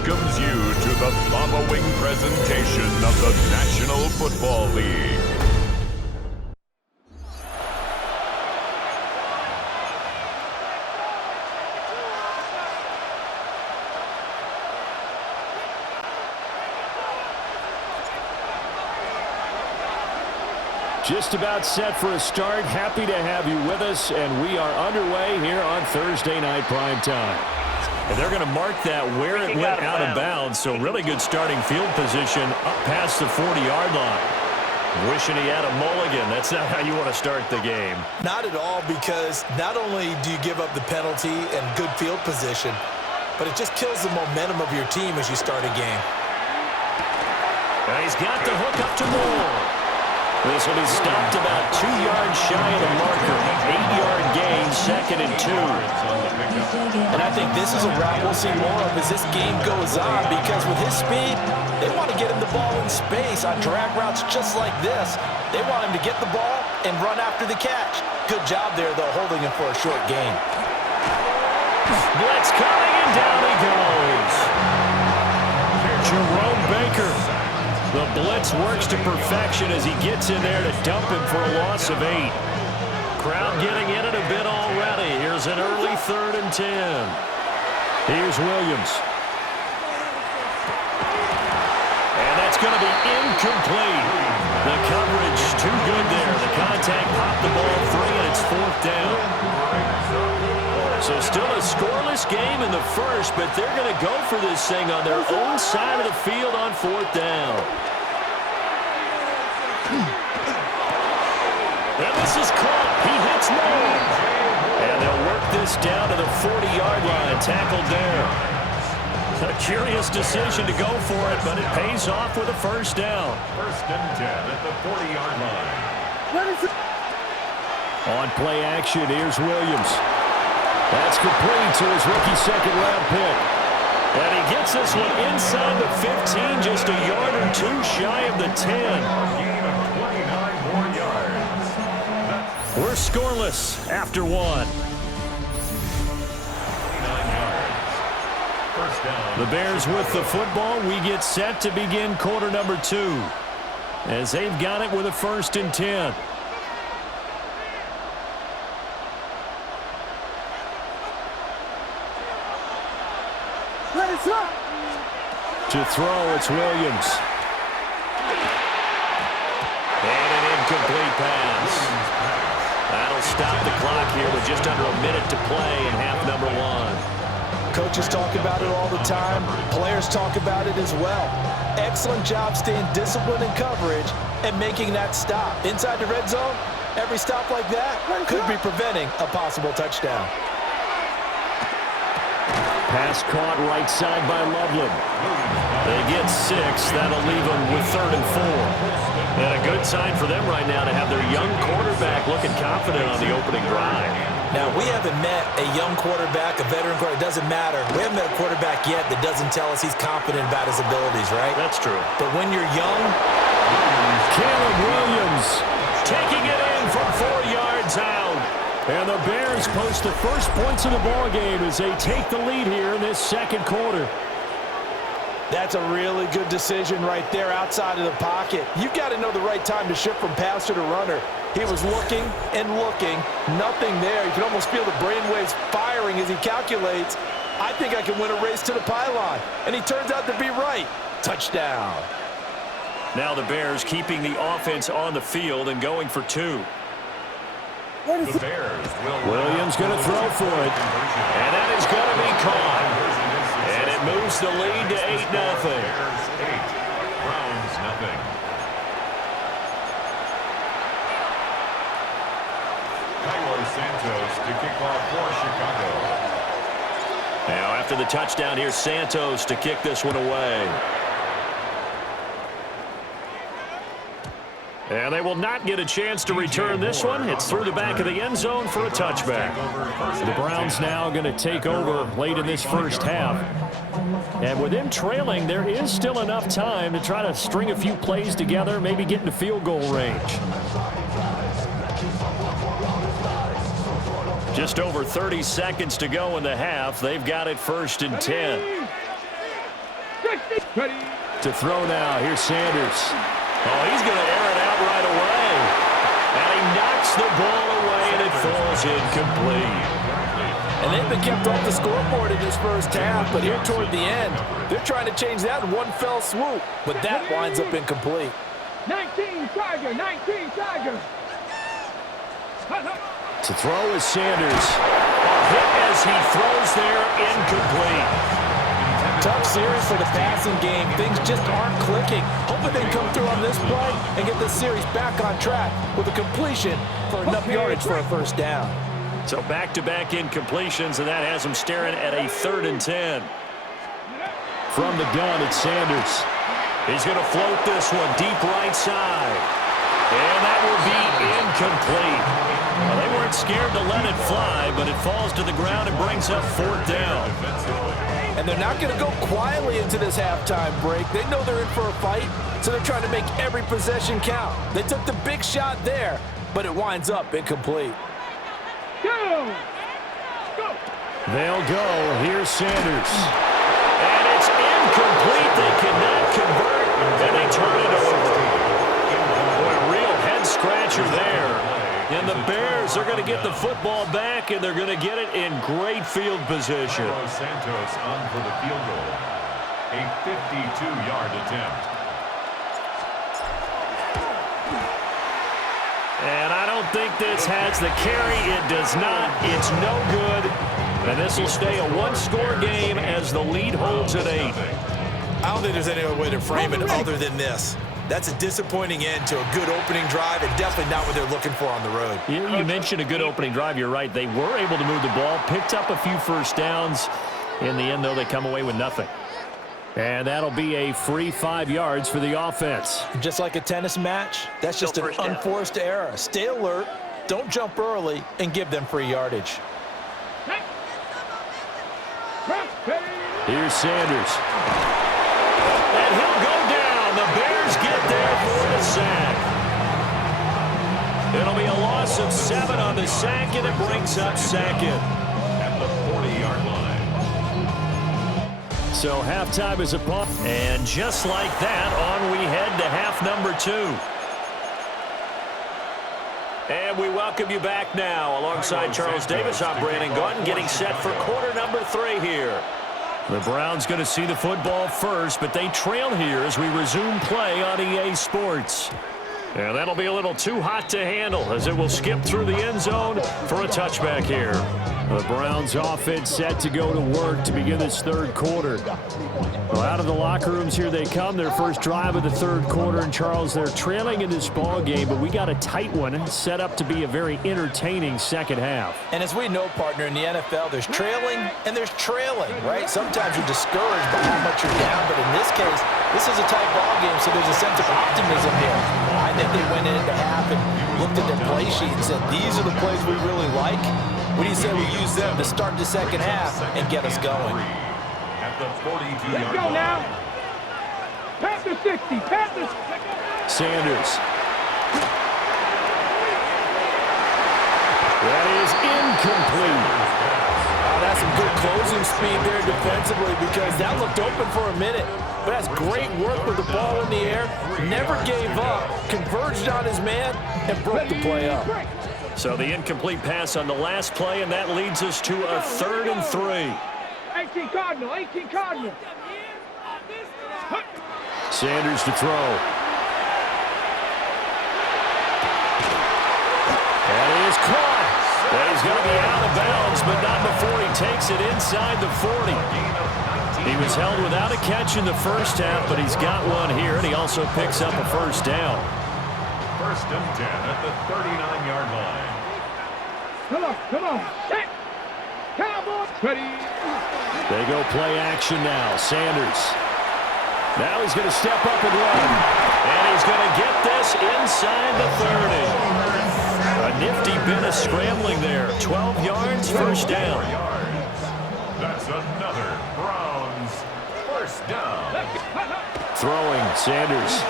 welcomes you to the following presentation of the National Football League. Just about set for a start. Happy to have you with us, and we are underway here on Thursday Night Prime Time. And they're going to mark that where it went out of bounds, so really good starting field position up past the 40-yard line. Wishing he had a mulligan. That's not how you want to start the game. Not at all, because not only do you give up the penalty and good field position, but it just kills the momentum of your team as you start a game. And he's got the hook up to Moore. This will be stopped about 2 yards shy of the marker. 8-yard gain, 2nd and 2. And I think this is a route we'll see more of as this game goes on, because with his speed, they want to get him the ball in space on drag routes just like this. They want him to get the ball and run after the catch. Good job there, though, holding him for a short gain. Blitz coming, and down he goes. Jerome Baker. The blitz works to perfection as he gets in there to dump him for a loss of 8. Crowd getting in it a bit already. Here's an early 3rd and 10. Here's Williams. And that's going to be incomplete. The coverage too good there. The contact popped the ball free, and it's 4th down. So still a scoreless game in the first, but they're going to go for this thing on their own side of the field on 4th down. And this is caught. He hits Moore. And they'll work this down to the 40-yard line. Tackled there. A curious decision to go for it, but it pays off with a 1st down. 1st and 10 at the 40-yard line. On play action, here's Williams. That's complete to his rookie 2nd-round pick. And he gets this one inside the 15, just a yard or 2 shy of the 10. Gain of 29 more yards. We're scoreless after 1. 29 yards. 1st down. The Bears with the football. We get set to begin quarter number 2. As they've got it with a 1st and 10. To throw, it's Williams. And an incomplete pass. That'll stop the clock here with just under a minute to play in half number 1. Coaches talk about it all the time. Players talk about it as well. Excellent job staying disciplined in coverage and making that stop. Inside the red zone, every stop like that could be preventing a possible touchdown. Pass caught right side by Loveland. They get 6. That'll leave them with 3rd and 4. And a good sign for them right now to have their young quarterback looking confident on the opening drive. Now, we haven't met a young quarterback, a veteran quarterback. It doesn't matter. We haven't met a quarterback yet that doesn't tell us he's confident about his abilities, right? That's true. But when you're young, Caleb Williams taking it in from 4 yards out. And the Bears post the first points of the ballgame as they take the lead here in this 2nd quarter. that's a really good decision right there outside of the pocket. You've got to know the right time to shift from passer to runner. He was looking and looking, nothing there. You can almost feel the brainwaves firing as he calculates, I think I can win a race to the pylon. And he turns out to be right. Touchdown. Now the Bears keeping the offense on the field and going for 2. The Bears will Williams going to throw for it. And that is going to be caught. And it moves the lead to 8-0. Bears 8, Browns nothing. Kyler Santos to kick off for Chicago. Now after the touchdown, here's Santos to kick this one away. And they will not get a chance to return this one. It's through the back of the end zone for a touchback. The Browns now going to take over late in this first half. And with them trailing, there is still enough time to try to string a few plays together, maybe get into field goal range. Just over 30 seconds to go in the half. They've got it 1st and 10. To throw now. Here's Sanders. Oh, he's going to air it out right away. And he knocks the ball away, and it falls incomplete. And they've been kept off the scoreboard in this first half, but here toward the end, they're trying to change that in one fell swoop. But that winds up incomplete. 19 Tiger, 19 Tiger. To throw is Sanders. Hit as he throws there, incomplete. Tough series for the passing game. Things just aren't clicking. Hoping they come through on this play and get this series back on track with a completion for enough yardage for a first down. So back-to-back incompletions, and that has them staring at a 3rd and 10. From the gun, it's Sanders. He's going to float this one deep right side. And that will be incomplete. Well, they weren't scared to let it fly, but it falls to the ground and brings up 4th down. And they're not going to go quietly into this halftime break. They know they're in for a fight, so they're trying to make every possession count. They took the big shot there, but it winds up incomplete. Go! They'll go. Here's Sanders. And it's incomplete. They cannot convert, and they turn it over. Boy, a real head-scratcher there. And the Bears are going to get the football back, and they're going to get it in great field position. Santos on for the field goal. A 52-yard attempt. And I don't think this has the carry. It does not. It's no good. And this will stay a one-score game as the lead holds at 8. I don't think there's any other way to frame it other than this. That's a disappointing end to a good opening drive and definitely not what they're looking for on the road. You mentioned a good opening drive. You're right. They were able to move the ball, picked up a few first downs. In the end, though, they come away with nothing. And that'll be a free 5 yards for the offense. Just like a tennis match, that's just an unforced error. Stay alert, don't jump early, and give them free yardage. Here's Sanders. And he'll go down. The Bears get there for the sack. It'll be a loss of 7 on the sack, and it brings up 2nd. At the 40-yard line. So halftime is upon. And just like that, on we head to half number 2. And we welcome you back now. Alongside Charles Davis, I'm Brandon Gaudin, getting set for quarter number 3 here. The Browns going to see the football first, but they trail here as we resume play on EA Sports. And that'll be a little too hot to handle as it will skip through the end zone for a touchback here. The Browns offense set to go to work to begin this 3rd quarter. Well, out of the locker rooms here they come. Their first drive of the 3rd quarter. And, Charles, they're trailing in this ball game, but we got a tight one set up to be a very entertaining second half. And as we know, partner, in the NFL, there's trailing and there's trailing, right? Sometimes you're discouraged by how much you're down, but in this case, this is a tight ball game, so there's a sense of optimism here. I think they went into half and looked at their play sheet and said, these are the plays we really like. What do you say we use them to start the second half and get us going? At the 42-yard Let's go line. now. Pat the 60. Pat the... Sanders. That is incomplete. That's some good closing speed there defensively because that looked open for a minute. But that's great work with the ball in the air. Never gave up. Converged on his man and broke the play up. So the incomplete pass on the last play, and that leads us to a 3rd and 3. 18 Cardinal. 18 Cardinal. Sanders to throw. And he is caught. And he's going to be out of bounds, but not before he takes it inside the 40. He was held without a catch in the first half, but he's got one here, and he also picks up a first down. 1st and 10 at the 39-yard line. Come on. Come on. Set. Cowboys. Ready. They go play action now. Sanders. Now he's going to step up and run. And he's going to get this inside the 30. A nifty bit of scrambling there. 12 yards, first down. That's another Browns first down. Throwing, Sanders.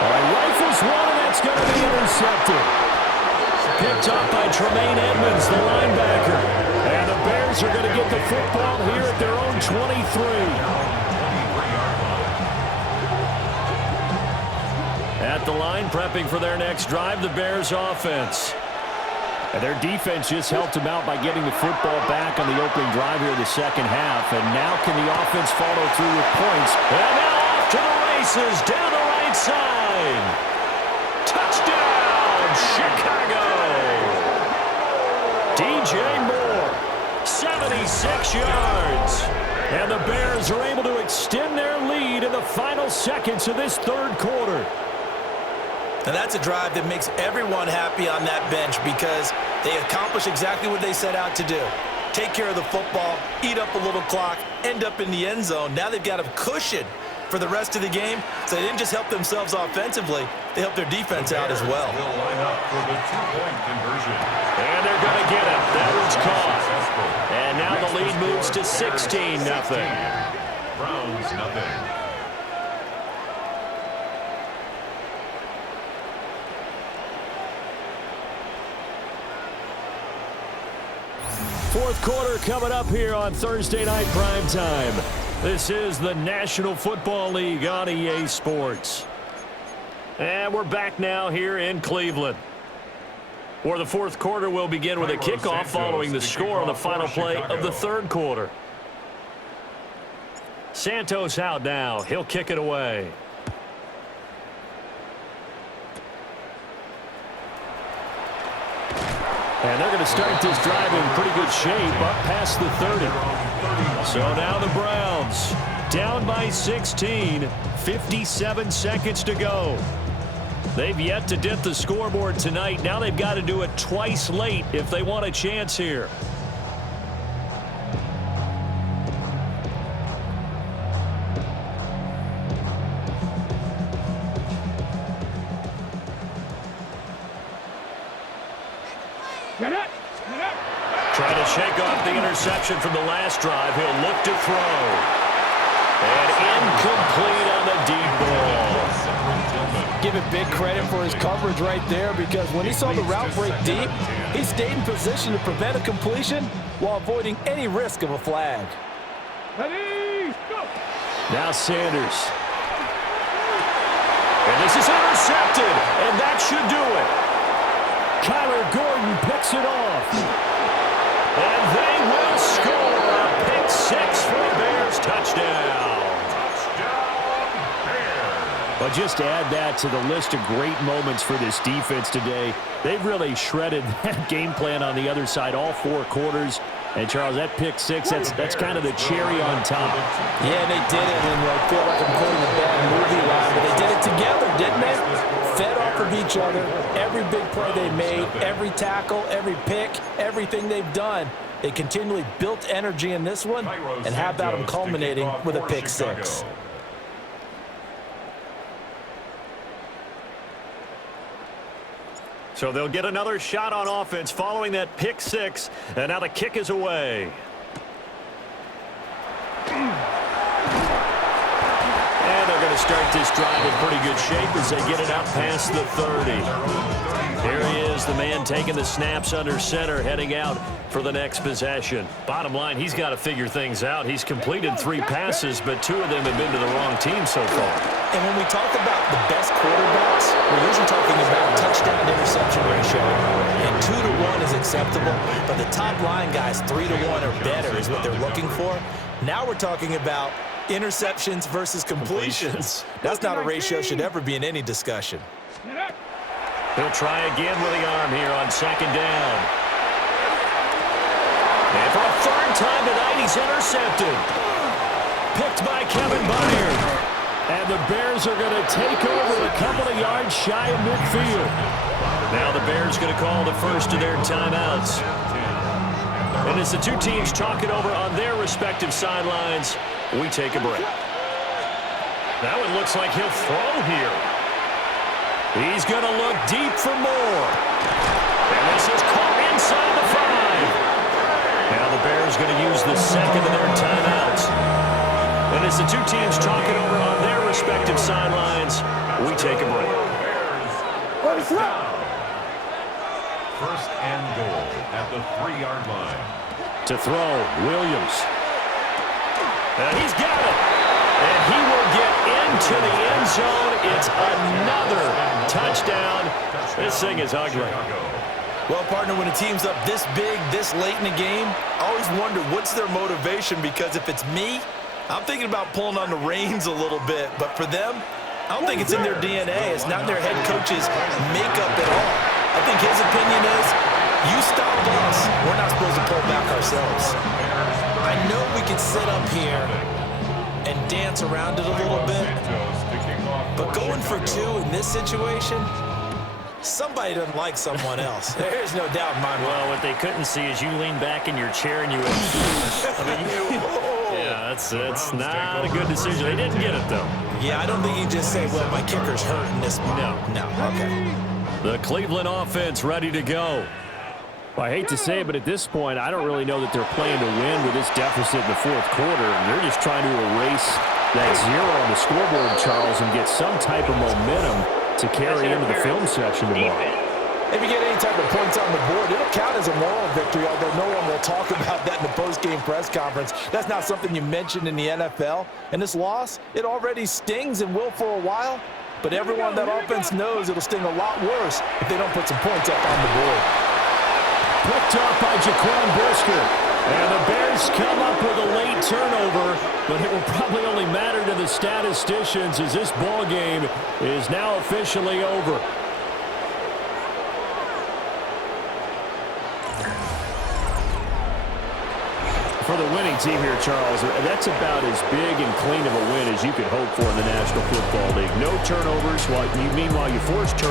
Rifles one, and that's going to be intercepted. Picked up by Tremaine Edmonds, the linebacker. And the Bears are going to get the football here at their own 23. At the line, prepping for their next drive, the Bears offense. And their defense just helped them out by getting the football back on the opening drive here in the second half. And now can the offense follow through with points? And now off to the races down the right side. Touchdown, Chicago. DJ Moore, 76 yards. And the Bears are able to extend their lead in the final seconds of this third quarter. And that's a drive that makes everyone happy on that bench because they accomplish exactly what they set out to do. Take care of the football, eat up a little clock, end up in the end zone. Now they've got a cushion for the rest of the game, so they didn't just help themselves offensively, they helped their defense out as well. Will line up for the two-point conversion. And they're going to get it. That was caught. And now the lead moves to 16-0. Browns nothing. Fourth quarter coming up here on Thursday Night Primetime. This is the National Football League on EA Sports. And we're back now here in Cleveland, where the fourth quarter will begin with a kickoff following the score on the final play of the third quarter. Santos out now. He'll kick it away. And they're going to start this drive in pretty good shape up past the 30. So now the Browns down by 16, 57 seconds to go. They've yet to dent the scoreboard tonight. Now they've got to do it twice late if they want a chance here. Trying to shake off the interception from the last drive. He'll look to throw. And incomplete on the deep ball. Give it big credit for his coverage right there because when he saw the route break deep, he stayed in position to prevent a completion while avoiding any risk of a flag. Ready, go. Now Sanders. And this is intercepted, and that should do it. Kyler Gordon picks it off. And they will score a pick six for the Bears. Touchdown. But just to add that to the list of great moments for this defense today, they've really shredded that game plan on the other side all four quarters. And, Charles, that pick six, that's kind of the cherry on top. Yeah, they did it, and I feel like I'm quoting a bad movie line, but they did it together, didn't they? Fed off of each other. Every big play they made, every tackle, every pick, everything they've done, they continually built energy in this one, and how about them culminating with a pick six? So they'll get another shot on offense following that pick six, and now the kick is away. And they're going to start this drive in pretty good shape as they get it out past the 30. Here he is, the man taking the snaps under center, heading out for the next possession. Bottom line, he's got to figure things out. He's completed 3 passes, but 2 of them have been to the wrong team so far. And when we talk about the best quarterbacks, we're usually talking about touchdown-to-interception ratio. And 2 to 1 is acceptable, but the top line guys, 3 to 1 or better is what they're looking for. Now we're talking about interceptions versus completions. That's not a ratio should ever be in any discussion. He'll try again with the arm here on second down. And for a third time tonight, he's intercepted. Picked by Kevin Byard. And the Bears are going to take over a couple of yards shy of midfield. Now the Bears going to call the first of their timeouts. And as the two teams talk it over on their respective sidelines, we take a break. That one looks like he'll throw here. He's going to look deep for more. And this is caught inside the 5. Now the Bears going to use the second of their timeouts. And as the two teams talk it over on their respective sidelines, we take a break. First and goal at the 3-yard line. To throw, Williams. And he's got it. And he will get into the end zone. It's another touchdown. This thing is ugly. Well, partner, when a team's up this big, this late in the game, I always wonder what's their motivation, because if it's me, I'm thinking about pulling on the reins a little bit. But for them, I don't think it's in their DNA. It's not in their head coach's makeup at all. I think his opinion is, you stop us, we're not supposed to pull back ourselves. I know we can sit up here and dance around it a little bit, but going for two in this situation, somebody doesn't like someone else. There's no doubt in my mind. Well, what they couldn't see is you lean back in your chair and you went, yeah, that's not a good decision. They didn't get it, though. Yeah, I don't think you just say, well, my kicker's hurt in this one. No, okay. The Cleveland offense ready to go. Well, I hate to say it, but at this point, I don't really know that they're playing to win with this deficit in the fourth quarter. They're just trying to erase that zero on the scoreboard, Charles, and get some type of momentum to carry into the film section tomorrow. If you get any type of points on the board, it'll count as a moral victory, although no one will talk about that in the post-game press conference. That's not something you mentioned in the NFL. And this loss, it already stings and will for a while, but everyone on that offense knows it'll sting a lot worse if they don't put some points up on the board. Picked off by Jaquan Brisker. And the Bears come up with a late turnover, but it will probably only matter to the statisticians as this ball game is now officially over. For the winning team here, Charles, that's about as big and clean of a win as you could hope for in the National Football League. No turnovers, meanwhile you force turnovers.